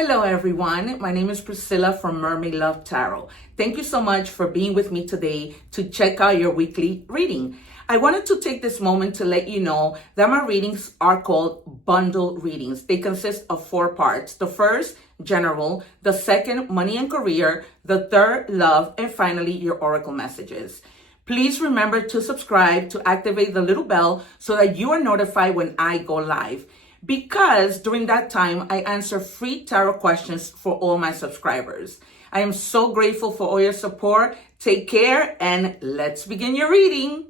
Hello everyone, my name is Priscilla from Mermaid Love Tarot. Thank you so much for being with me today to check out your weekly reading. I wanted to take this moment to let you know that my readings are called bundle readings. They consist of 4 parts. The first, general. The second, money and career. The third, love. And finally, your oracle messages. Please remember to subscribe, to activate the little bell so that you are notified when I go live. Because during that time, I answer free tarot questions for all my subscribers. I am so grateful for all your support. Take care and let's begin your reading.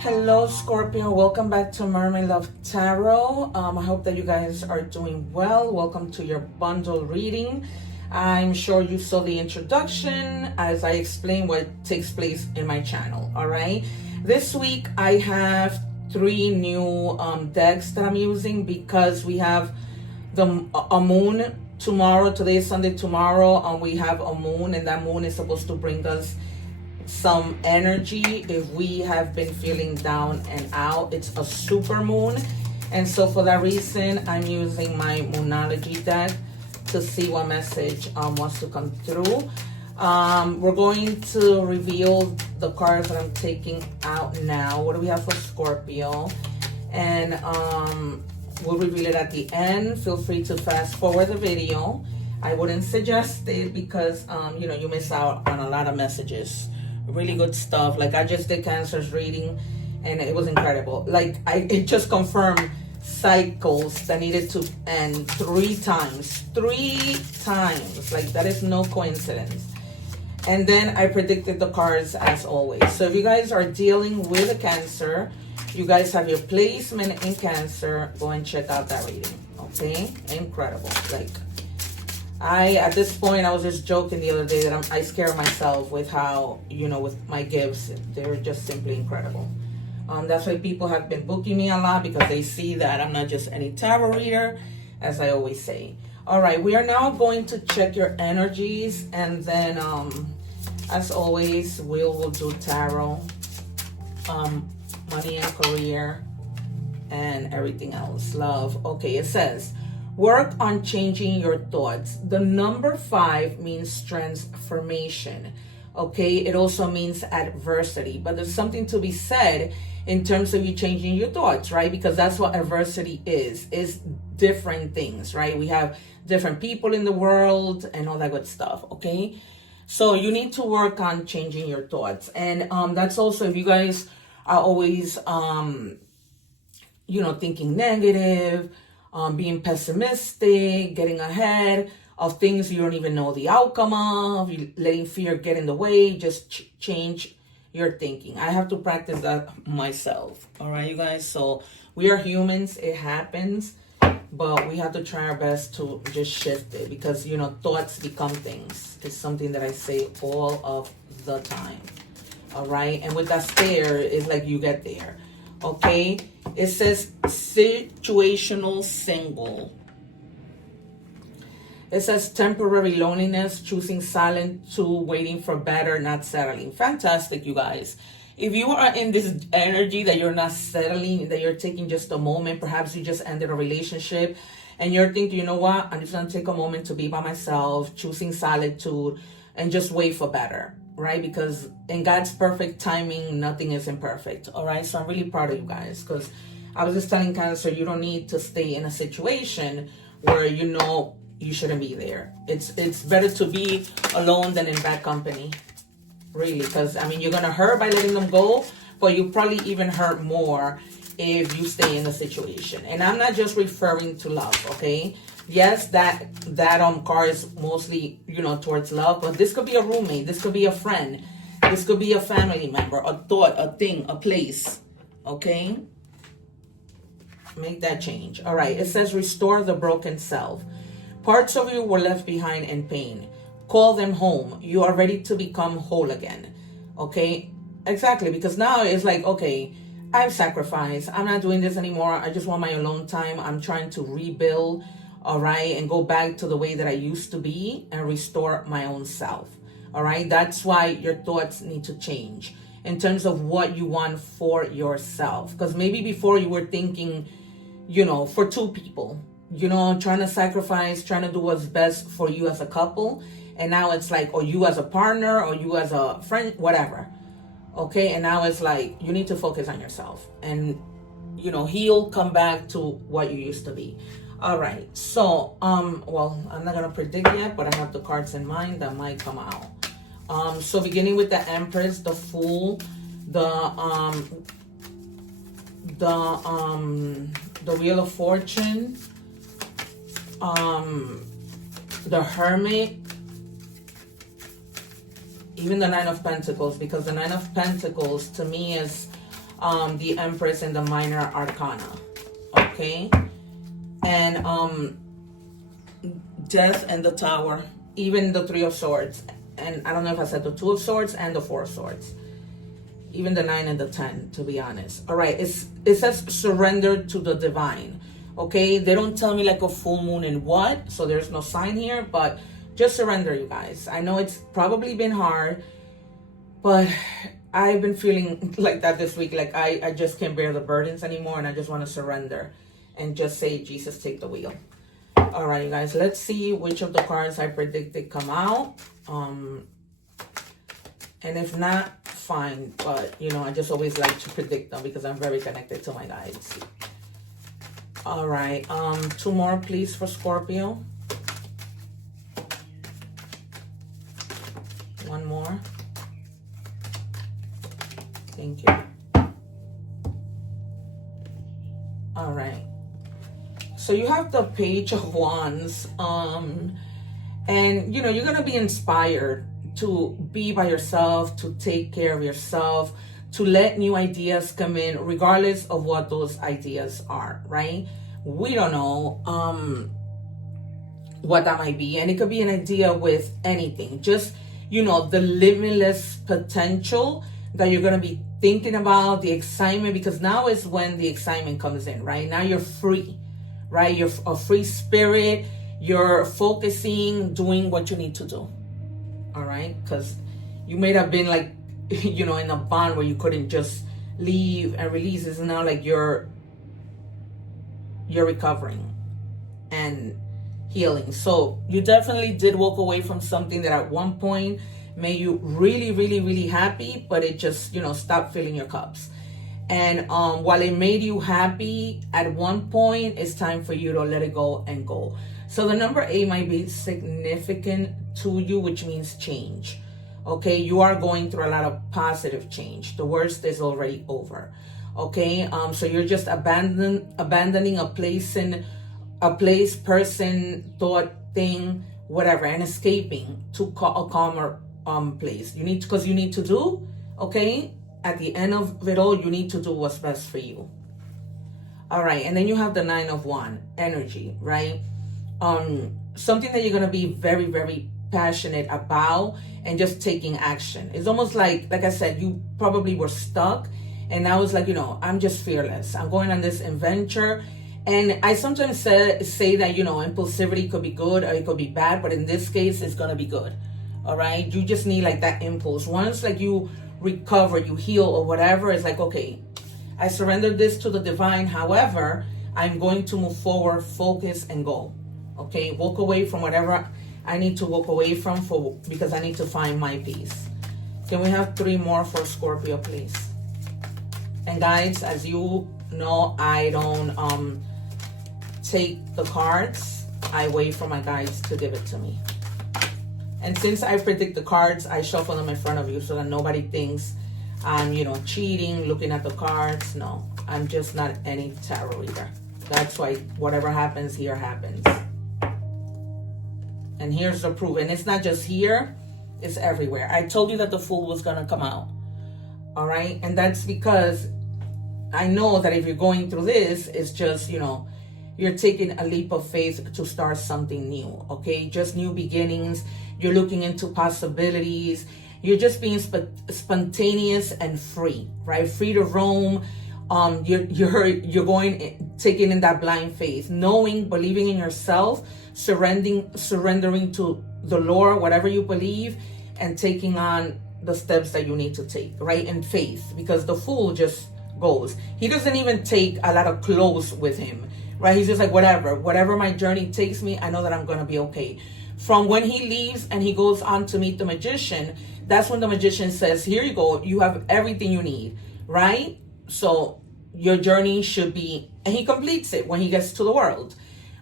Hello Scorpio, welcome back to Mermaid Love Tarot. I hope that you guys are doing well. Welcome to your bundle reading. I'm sure you saw the introduction as I explain what takes place in my channel. All right, this week I have 3 new decks that I'm using because we have a moon tomorrow. Today is Sunday. Tomorrow we have a moon, and that moon is supposed to bring us some energy if we have been feeling down and out. It's a super moon, and so for that reason I'm using my moonology deck to see what message wants to come through. We're going to reveal the cards that I'm taking out now. What do we have for Scorpio? And we'll reveal it at the end. Feel free to fast forward the video. I wouldn't suggest it because you miss out on a lot of messages. Really good stuff. Like I just did Cancer's reading and it was incredible. Like it just confirmed cycles that needed to end 3 times. 3 times. Like that is no coincidence. And then I predicted the cards as always. So if you guys are dealing with a Cancer, you guys have your placement in Cancer, go and check out that reading. Okay? Incredible. Like at this point, I was just joking the other day that I scare myself with how, with my gifts, they're just simply incredible. That's why people have been booking me a lot, because they see that I'm not just any tarot reader, as I always say. All right, we are now going to check your energies, and then, as always, we'll do tarot, money and career, and everything else. Love. Okay, it says, work on changing your thoughts. The number 5 means transformation. Okay, it also means adversity. But there's something to be said in terms of you changing your thoughts, right? Because that's what adversity is different things, right? We have different people in the world and all that good stuff, okay? So you need to work on changing your thoughts. And that's also if you guys are always, thinking negative, being pessimistic, getting ahead of things you don't even know the outcome of, you letting fear get in the way, just change your thinking. I have to practice that myself. All right, you guys. So we are humans. It happens, but we have to try our best to just shift it because, thoughts become things. It's something that I say all of the time. All right. And with that stare, it's like you get there. Okay, it says situational single. It says temporary loneliness, choosing silence to waiting for better, not settling. Fantastic, you guys. If you are in this energy that you're not settling, that you're taking just a moment, perhaps you just ended a relationship and you're thinking, you know what, I'm just going to take a moment to be by myself, choosing solitude and just wait for better. Right? Because in God's perfect timing, nothing is imperfect. All right. So I'm really proud of you guys because I was just telling Cancer, you don't need to stay in a situation where you shouldn't be there. It's better to be alone than in bad company. Really. Because you're going to hurt by letting them go, but you probably even hurt more if you stay in the situation. And I'm not just referring to love. Okay. Yes, that card is mostly, towards love, but this could be a roommate, this could be a friend, this could be a family member, a thought, a thing, a place, okay? Make that change. All right, it says restore the broken self. Parts of you were left behind in pain. Call them home. You are ready to become whole again, okay? Exactly, because now it's like, okay, I've sacrificed. I'm not doing this anymore. I just want my alone time. I'm trying to rebuild all right, and go back to the way that I used to be and restore my own self, all right? That's why your thoughts need to change in terms of what you want for yourself. Because maybe before you were thinking, you know, for two people, you know, trying to sacrifice, trying to do what's best for you as a couple. And now it's like, or you as a partner, or you as a friend, whatever. Okay, and now it's like, you need to focus on yourself and, you know, heal, come back to what you used to be. All right, so, well, I'm not gonna predict yet, but I have the cards in mind that might come out. So beginning with the Empress, the Fool, the Wheel of Fortune, the Hermit, even the Nine of Pentacles, because the Nine of Pentacles to me is the Empress and the Minor Arcana, okay? And Death and the Tower, even the Three of Swords. And I don't know if I said the Two of Swords and the Four of Swords. Even the 9 and the 10, to be honest. All right, it says surrender to the divine, okay? They don't tell me like a full moon and what, so there's no sign here, but just surrender, you guys. I know it's probably been hard, but I've been feeling like that this week. Like I just can't bear the burdens anymore, and I just want to surrender and just say, Jesus, take the wheel. All right, you guys, let's see which of the cards I predicted come out. And if not, fine. But, you know, I just always like to predict them because I'm very connected to my guides. All right, 2 more, please, for Scorpio. 1 more. Thank you. All right. So you have the Page of Wands. And, you know, you're going to be inspired to be by yourself, to take care of yourself, to let new ideas come in, regardless of what those ideas are, right? We don't know what that might be. And it could be an idea with anything. Just, you know, the limitless potential that you're going to be thinking about, the excitement, because now is when the excitement comes in, right? Now you're free, right? You're a free spirit. You're focusing, doing what you need to do. All right, because you may have been like, you know, in a bond where you couldn't just leave and release. It's now like you're recovering and healing. So you definitely did walk away from something that at one point made you really, really, really happy, but it just, you know, stopped filling your cups. And while it made you happy at one point, it's time for you to let it go and go. So the number 8 might be significant to you, which means change. Okay, you are going through a lot of positive change. The worst is already over. Okay, so you're just abandoning a place, person, thought, thing, whatever, and escaping to a calmer place. You need to do, okay, at the end of it all, you need to do what's best for you. All right, and then you have the 9 of Wands energy, right? Something that you're going to be very, very passionate about and just taking action. It's almost like I said, you probably were stuck, and now it's like, you know, I'm just fearless. I'm going on this adventure. And I sometimes say that, you know, impulsivity could be good or it could be bad, but in this case, it's going to be good. All right. You just need like that impulse. Once like you recover, you heal or whatever, it's like, okay, I surrendered this to the divine. However, I'm going to move forward, focus and go. Okay. Walk away from whatever I need to walk away from because I need to find my peace. Can we have 3 more for Scorpio, please? And guys, as you know, I don't take the cards. I wait for my guides to give it to me. And since I predict the cards, I shuffle them in front of you so that nobody thinks I'm, you know, cheating, looking at the cards. No, I'm just not any tarot reader. That's why whatever happens here happens. And here's the proof. And it's not just here, it's everywhere. I told you that the Fool was going to come out. All right. And that's because I know that if you're going through this, it's just, you know, you're taking a leap of faith to start something new. Okay. Just new beginnings. You're looking into possibilities. You're just being spontaneous and free, right? Free to roam. You're going, taking in that blind faith, knowing, believing in yourself, surrendering to the Lord, whatever you believe, and taking on the steps that you need to take, right? In faith, because the fool just goes. He doesn't even take a lot of clothes with him, right? He's just like, whatever my journey takes me, I know that I'm going to be okay. From when he leaves and he goes on to meet the magician, that's when the magician says, here you go, you have everything you need, right? So your journey should be, and he completes it when he gets to the world,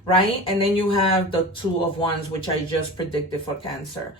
right? And then you have the Two of Wands, which I just predicted for Cancer.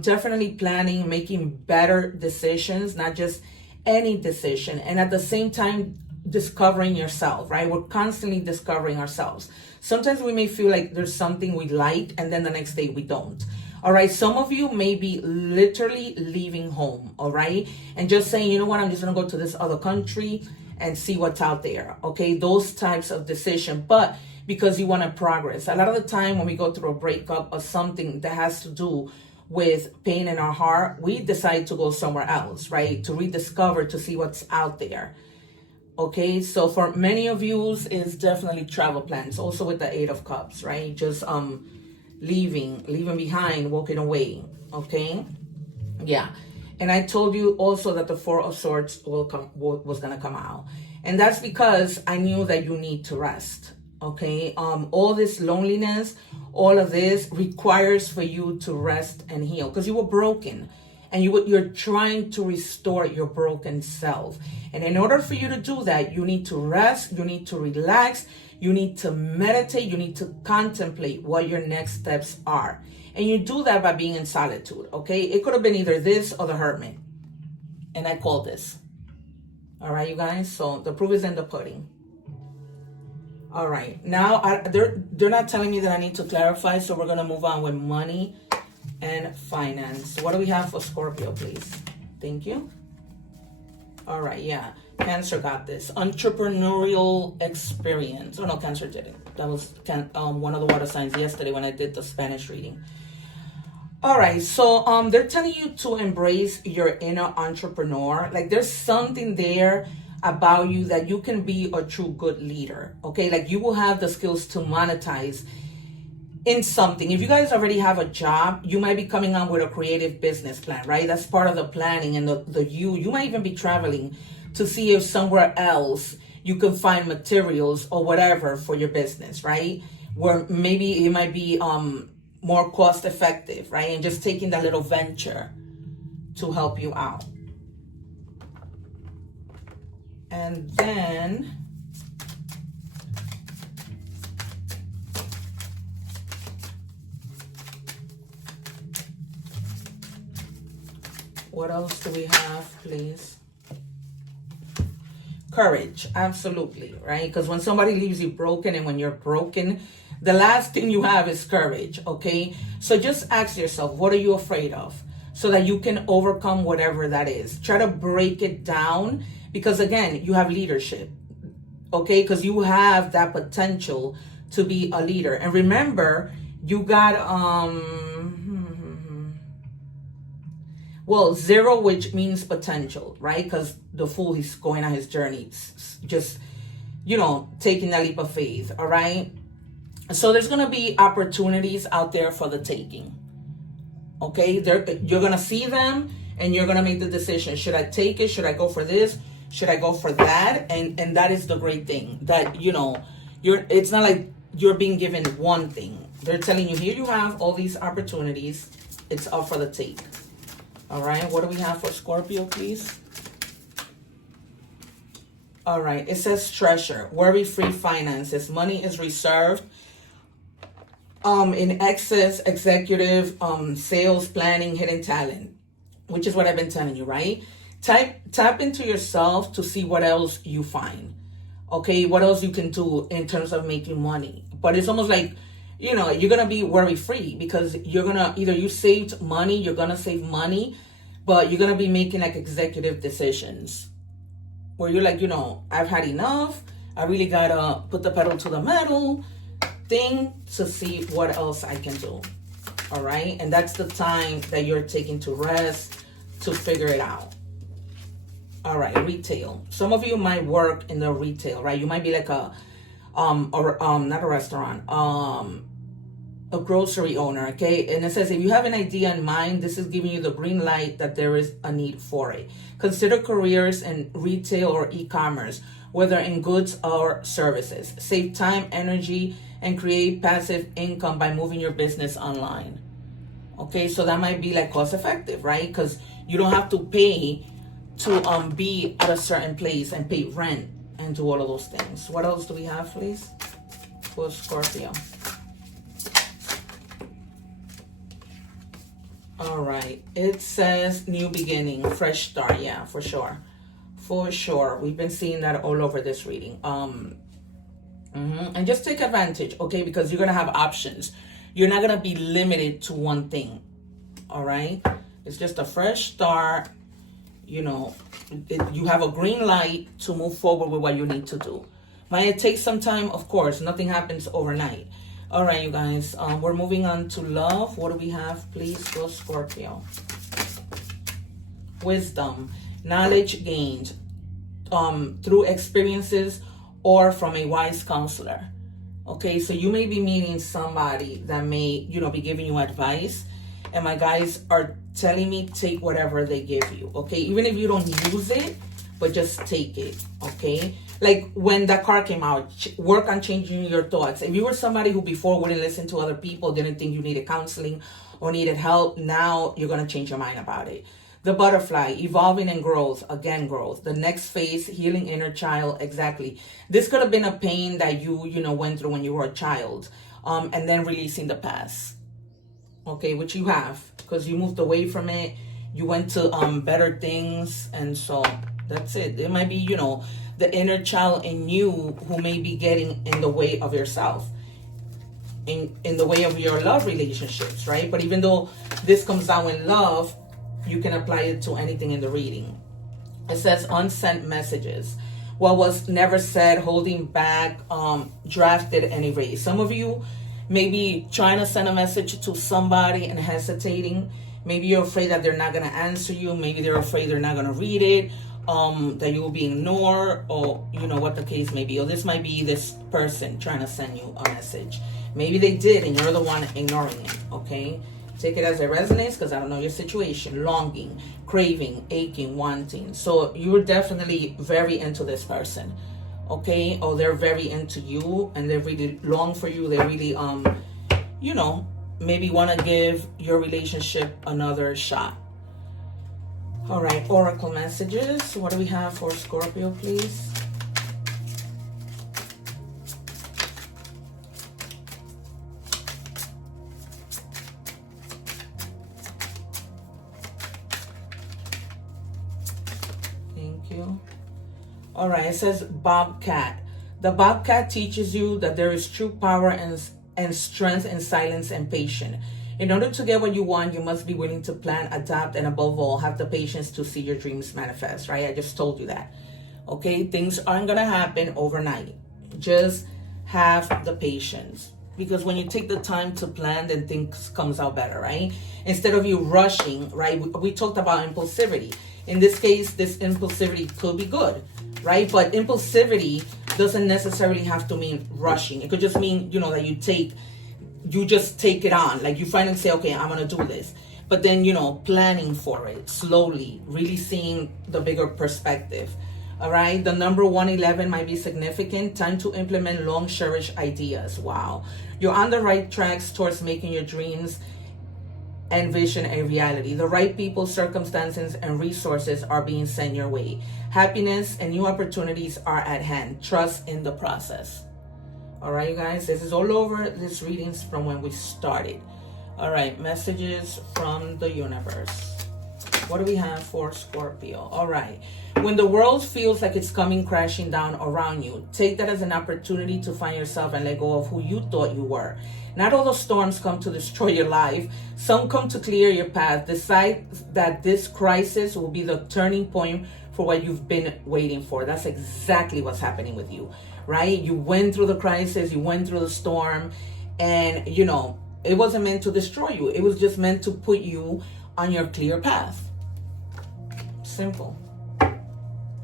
Definitely planning, making better decisions, not just any decision. And at the same time, discovering yourself, right? We're constantly discovering ourselves. Sometimes we may feel like there's something we like, and then the next day we don't. All right. Some of you may be literally leaving home. All right. And just saying, you know what, I'm just going to go to this other country and see what's out there. Okay. Those types of decision, but because you want to progress. A lot of the time when we go through a breakup or something that has to do with pain in our heart, we decide to go somewhere else, right? To rediscover, to see what's out there. Okay, so for many of you, it's definitely travel plans. Also with the Eight of Cups, right? Just leaving behind, walking away. Okay, yeah. And I told you also that the Four of Swords was gonna come out, and that's because I knew that you need to rest. Okay, all this loneliness, all of this requires for you to rest and heal, because you were broken. And you're trying to restore your broken self. And in order for you to do that, you need to rest, you need to relax, you need to meditate, you need to contemplate what your next steps are. And you do that by being in solitude, okay? It could have been either this or the Hermit. And I call this. All right, you guys? So the proof is in the pudding. All right. Now, they're not telling me that I need to clarify, so we're going to move on with money and finance. What do we have for Scorpio, please? Thank you. All right, yeah. Cancer got this. Entrepreneurial experience. Oh, no, Cancer didn't. That was one of the water signs yesterday when I did the Spanish reading. All right, so they're telling you to embrace your inner entrepreneur. Like there's something there about you that you can be a true good leader, okay? Like you will have the skills to monetize in something. If you guys already have a job, you might be coming on with a creative business plan, right? That's part of the planning and you might even be traveling to see if somewhere else you can find materials or whatever for your business, right? Where maybe it might be more cost effective, right? And just taking that little venture to help you out. And then what else do we have, please? Courage, absolutely, right? Because when somebody leaves you broken, and when you're broken, the last thing you have is courage, okay? So just ask yourself, what are you afraid of? So that you can overcome whatever that is. Try to break it down, because again, you have leadership, okay? Because you have that potential to be a leader. And remember, you got, well, 0, which means potential, right? Because the fool, he's going on his journey, just, taking that leap of faith, all right? So there's going to be opportunities out there for the taking, okay? You're going to see them, and you're going to make the decision. Should I take it? Should I go for this? Should I go for that? And that is the great thing, that, it's not like you're being given one thing. They're telling you, here you have all these opportunities. It's up for the take. All right, what do we have for Scorpio, please? All right, it says treasure, worry-free finances. Money is reserved. In excess, executive, sales, planning, hidden talent, which is what I've been telling you, right? Tap into yourself to see what else you find. Okay, what else you can do in terms of making money. But it's almost like, you're going to be worry-free, because you're going to, either you saved money, you're going to save money, but you're going to be making like executive decisions where you're like, I've had enough. I really got to put the pedal to the metal thing to see what else I can do. All right. And that's the time that you're taking to rest, to figure it out. All right, retail. Some of you might work in the retail, right? You might be like a not a restaurant, a grocery owner, okay? And it says, if you have an idea in mind, this is giving you the green light that there is a need for it. Consider careers in retail or e-commerce, whether in goods or services. Save time, energy, and create passive income by moving your business online. Okay, so that might be like cost effective, right? Because you don't have to pay to be at a certain place and pay rent and do all of those things. What else do we have, please, for Scorpio? All right, it says new beginning, fresh start. Yeah, for sure. For sure. We've been seeing that all over this reading. And just take advantage, okay? Because you're going to have options. You're not going to be limited to one thing, all right? It's just a fresh start. You know, you have a green light to move forward with what you need to do. Might it take some time? Of course, nothing happens overnight. All right, you guys, we're moving on to love. What do we have? Please go Scorpio. Wisdom, knowledge gained through experiences or from a wise counselor. Okay, so you may be meeting somebody that may, you know, be giving you advice. And my guys are telling me take whatever they give you, okay? Even if you don't use it, but just take it, okay? Like when that card came out, work on changing your thoughts. If you were somebody who before wouldn't listen to other people, didn't think you needed counseling or needed help, now you're going to change your mind about it. The butterfly, evolving and growth, again, growth. The next phase, healing inner child, exactly. This could have been a pain that you went through when you were a child, and then releasing the past. Okay, which you have, because you moved away from it. You went to better things, and so that's it. It might be, the inner child in you who may be getting in the way of yourself, in the way of your love relationships, right? But even though this comes down in love, you can apply it to anything in the reading. It says unsent messages. What was never said, holding back, drafted, and erased. Some of you may be trying to send a message to somebody and hesitating. Maybe you're afraid that they're not going to answer you. Maybe they're afraid they're not going to read it, that you will be ignored, or what the case may be. Or this might be this person trying to send you a message. Maybe they did and you're the one ignoring it, okay? Take it as it resonates, because I don't know your situation. Longing, craving, aching, wanting. So you're definitely very into this person, okay? Or they're very into you and they really long for you. They really, maybe want to give your relationship another shot. All right, oracle messages. What do we have for Scorpio, please? All right, it says Bobcat. The Bobcat teaches you that there is true power and strength in silence and patience. In order to get what you want, you must be willing to plan, adapt, and above all, have the patience to see your dreams manifest, right? I just told you that. Okay, things aren't going to happen overnight. Just have the patience. Because when you take the time to plan, then things comes out better, right? Instead of you rushing, right? We talked about impulsivity. In this case, this impulsivity could be good, right? But impulsivity doesn't necessarily have to mean rushing. It could just mean, that you just take it on. Like you finally say, okay, I'm going to do this. But then, planning for it slowly, really seeing the bigger perspective. All right. The number 111 might be significant. Time to implement long cherished ideas. Wow. You're on the right tracks towards making your dreams and vision a reality. The right people, circumstances, and resources are being sent your way. Happiness and new opportunities are at hand. Trust in the process. All right, you guys, this is all over. This reading's from when we started. All right, messages from the universe. What do we have for Scorpio? All right. When the world feels like it's coming crashing down around you, take that as an opportunity to find yourself and let go of who you thought you were. Not all the storms come to destroy your life. Some come to clear your path. Decide that this crisis will be the turning point for what you've been waiting for. That's exactly what's happening with you, right? You went through the crisis, you went through the storm, and, it wasn't meant to destroy you. It was just meant to put you on your clear path. Simple.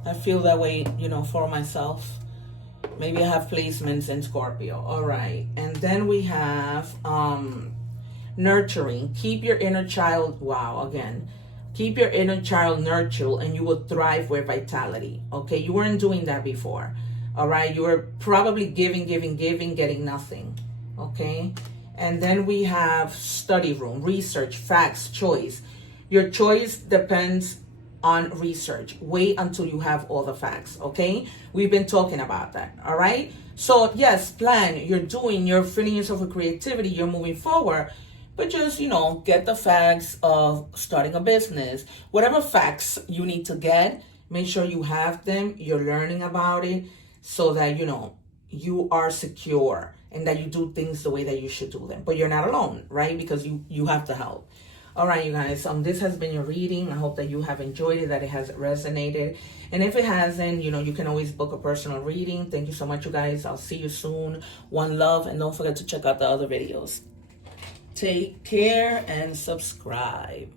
I feel that way, you know, for myself. Maybe I have placements in Scorpio. All right. And then we have nurturing. Keep your inner child. Wow, again. Keep your inner child nurtured and you will thrive with vitality. Okay, you weren't doing that before. All right, you were probably giving, getting nothing. Okay, and then we have study room, research, facts, choice. Your choice depends on research. Wait until you have all the facts. Okay, we've been talking about that. All right, so yes, plan. You're filling yourself with creativity. You're moving forward. But just, you know, get the facts of starting a business. Whatever facts you need to get, make sure you have them. You're learning about it so that, you know, you are secure and that you do things the way that you should do them. But you're not alone, right? Because you have the help. All right, you guys. This has been your reading. I hope that you have enjoyed it, that it has resonated. And if it hasn't, you know, you can always book a personal reading. Thank you so much, you guys. I'll see you soon. One love. And don't forget to check out the other videos. Take care and subscribe.